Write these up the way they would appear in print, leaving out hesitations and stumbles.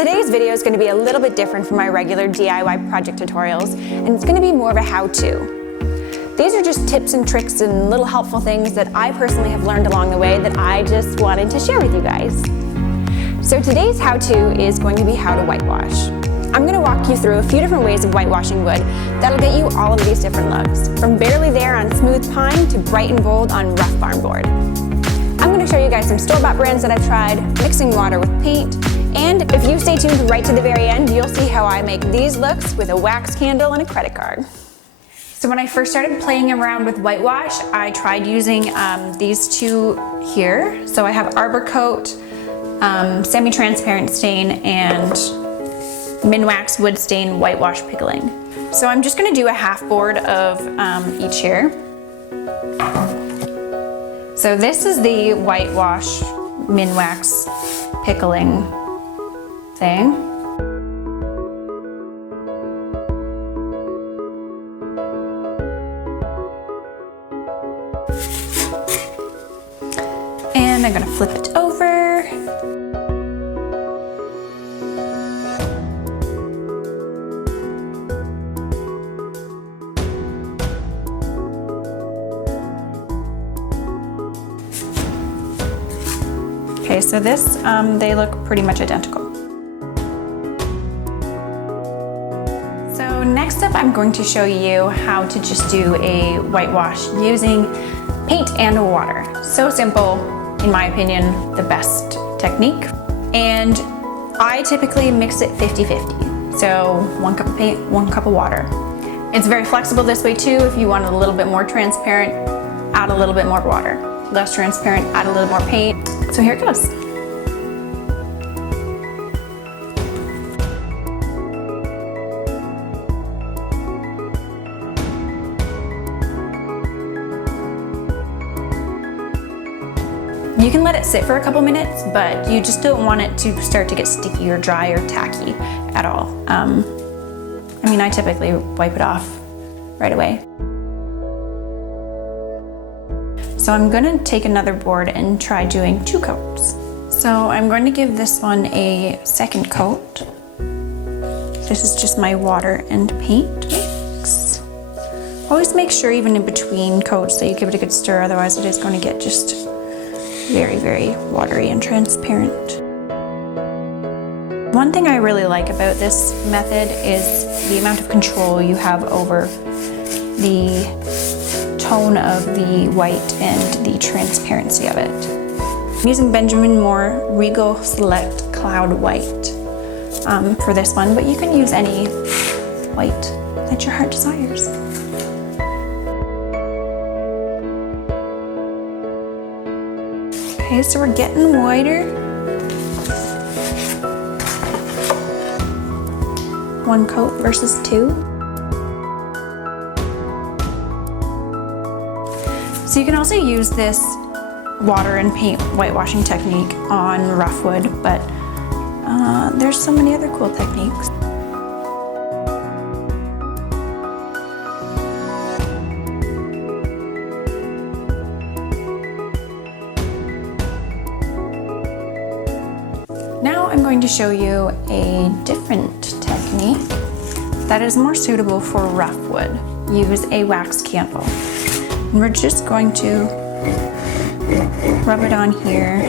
Today's video is going to be a little bit different from my regular DIY project tutorials, and it's going to be more of a how-to. These are just tips and tricks and little helpful things that I personally have learned along the way that I just wanted to share with you guys. So today's how-to is going to be how to whitewash. I'm going to walk you through a few different ways of whitewashing wood that'll get you all of these different looks, from barely there on smooth pine to bright and bold on rough barn board. I'm going to show you guys some store-bought brands that I've tried, mixing water with paint, and if you stay tuned right to the very end, you'll see how I make these looks with a wax candle and a credit card. So when I first started playing around with whitewash, I tried using these two here. So I have Arbor Coat, semi-transparent stain, and Minwax wood stain whitewash pickling. So I'm just going to do a half board of each here. So this is the whitewash Minwax pickling thing. And I'm going to flip it over. Okay, so this, they look pretty much identical. So next up, I'm going to show you how to just do a whitewash using paint and water. So simple, in my opinion, the best technique. And I typically mix it 50-50. So 1 cup of paint, 1 cup of water. It's very flexible this way too. If you want it a little bit more transparent, add a little bit more water. Less transparent, add a little more paint. So here it goes. You can let it sit for a couple minutes, but you just don't want it to start to get sticky or dry or tacky at all. I mean, I typically wipe it off right away. So I'm going to take another board and try doing 2 coats. So I'm going to give this one a second coat. This is just my water and paint mix. Always make sure even in between coats that you give it a good stir, otherwise it is going to get just very, very watery and transparent. One thing I really like about this method is the amount of control you have over the tone of the white and the transparency of it. I'm using Benjamin Moore Regal Select Cloud White for this one, but you can use any white that your heart desires. Okay, so we're getting whiter. 1 coat versus 2. So you can also use this water and paint whitewashing technique on rough wood, but there's so many other cool techniques. Now I'm going to show you a different technique that is more suitable for rough wood. Use a wax candle. And we're just going to rub it on here.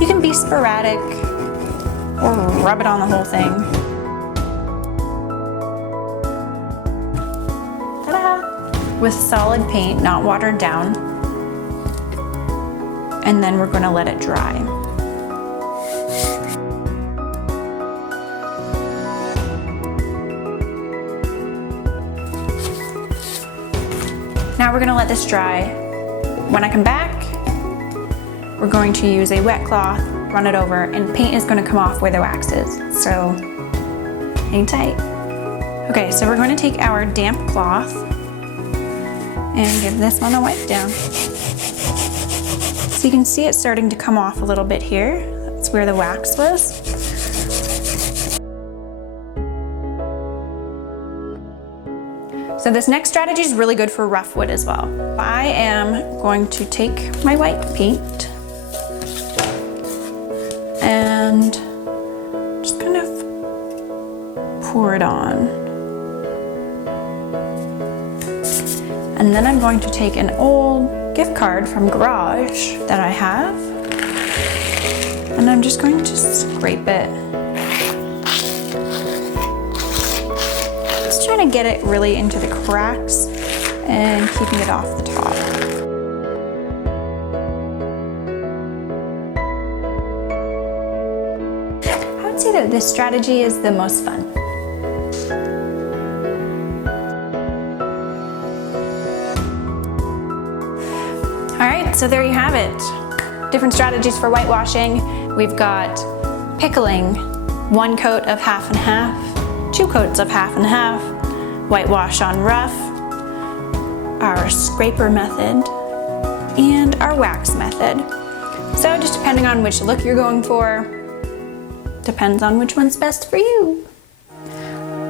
You can be sporadic or rub it on the whole thing. Ta-da! With solid paint, not watered down. And then we're going to let it dry. Now we're going to let this dry. When I come back, we're going to use a wet cloth, run it over, and paint is going to come off where the wax is. So hang tight. Okay, so we're going to take our damp cloth and give this one a wipe down. So you can see it starting to come off a little bit here. That's where the wax was. So this next strategy is really good for rough wood as well. I am going to take my white paint and pour it on. And then I'm going to take an old gift card from Garage that I have, and I'm just going to scrape it. Just trying to get it really into the cracks and keeping it off the top. I would say that this strategy is the most fun. All right, so there you have it. Different strategies for whitewashing. We've got pickling, 1 coat of half and half, 2 coats of half and half, whitewash on rough, our scraper method, and our wax method. So just depending on which look you're going for, depends on which one's best for you.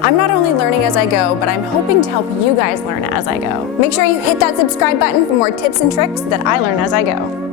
I'm not only learning as I go, but I'm hoping to help you guys learn as I go. Make sure you hit that subscribe button for more tips and tricks that I learn as I go.